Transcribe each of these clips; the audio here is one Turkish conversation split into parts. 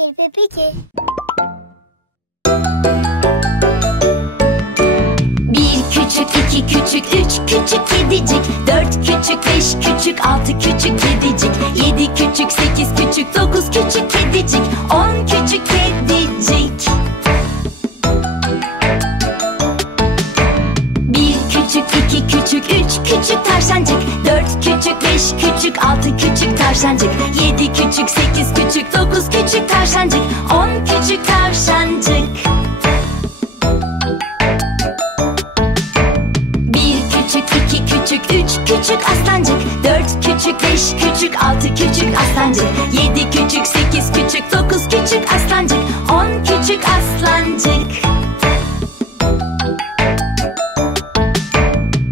Peki. Bir küçük, iki küçük, üç küçük kedicik, dört küçük, beş küçük, altı küçük kedicik, yedi küçük, sekiz küçük, dokuz küçük kedicik, 10 küçük kedicik. Bir küçük, iki küçük, üç küçük tavşancık, dört küçük, beş küçük, altı küçük tavşancık, yedi küçük, sekiz küçük, dokuz küçük tavşancık, 10 küçük tavşancık. Üç küçük aslancık, dört küçük, beş küçük, altı küçük aslancık, yedi küçük, sekiz küçük, dokuz küçük aslancık, 10 küçük aslancık.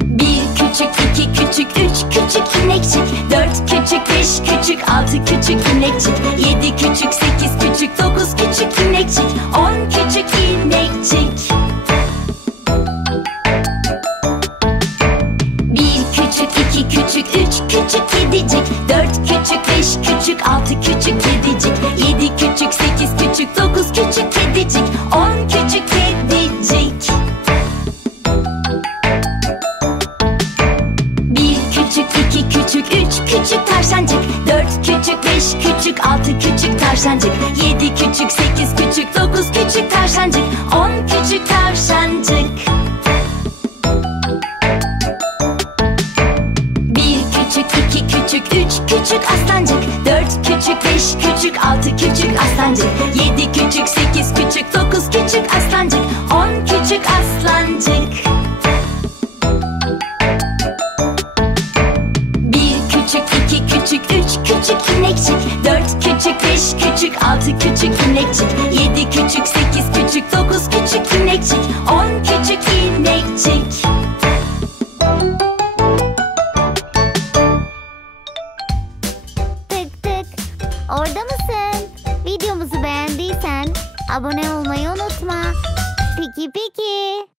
Bir küçük, iki küçük, üç küçük inekçik, dört küçük, beş küçük, altı küçük inekçik, yedi küçük, sekiz küçük, dokuz küçük inekçik, 10 küçük inekçik. İki küçük, üç küçük kedicik, dört küçük, beş küçük, altı küçük kedicik, yedi küçük, sekiz küçük, dokuz küçük kedicik, 10 küçük kedicik. Bir küçük, iki küçük, üç küçük tavşancık, dört küçük, beş küçük, altı küçük tavşancık, yedi küçük, sekiz küçük, dokuz küçük tavşancık, 10 küçük tavşancık. Üç küçük aslancık, dört küçük, beş küçük, altı küçük aslancık, yedi küçük, sekiz küçük, dokuz küçük aslancık, 10 küçük aslancık. Bir küçük, iki küçük, üç küçük inekçik, dört küçük, beş küçük, altı küçük inekçik, yedi küçük, sekiz küçük, dokuz küçük inekçik, 10 küçük inekçik. Orada mısın? Videomuzu beğendiysen abone olmayı unutma. Peki.